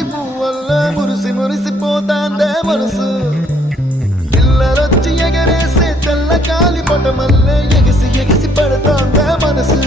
బంతి పువ్వల్ల మురిసి మురిసిపోతాందే మనసు పిల్లలొచ్చి ఎగరేసే తెల్ల కాలి పటమల్లే ఎగిసి ఎగిసి పడతాందే మనసు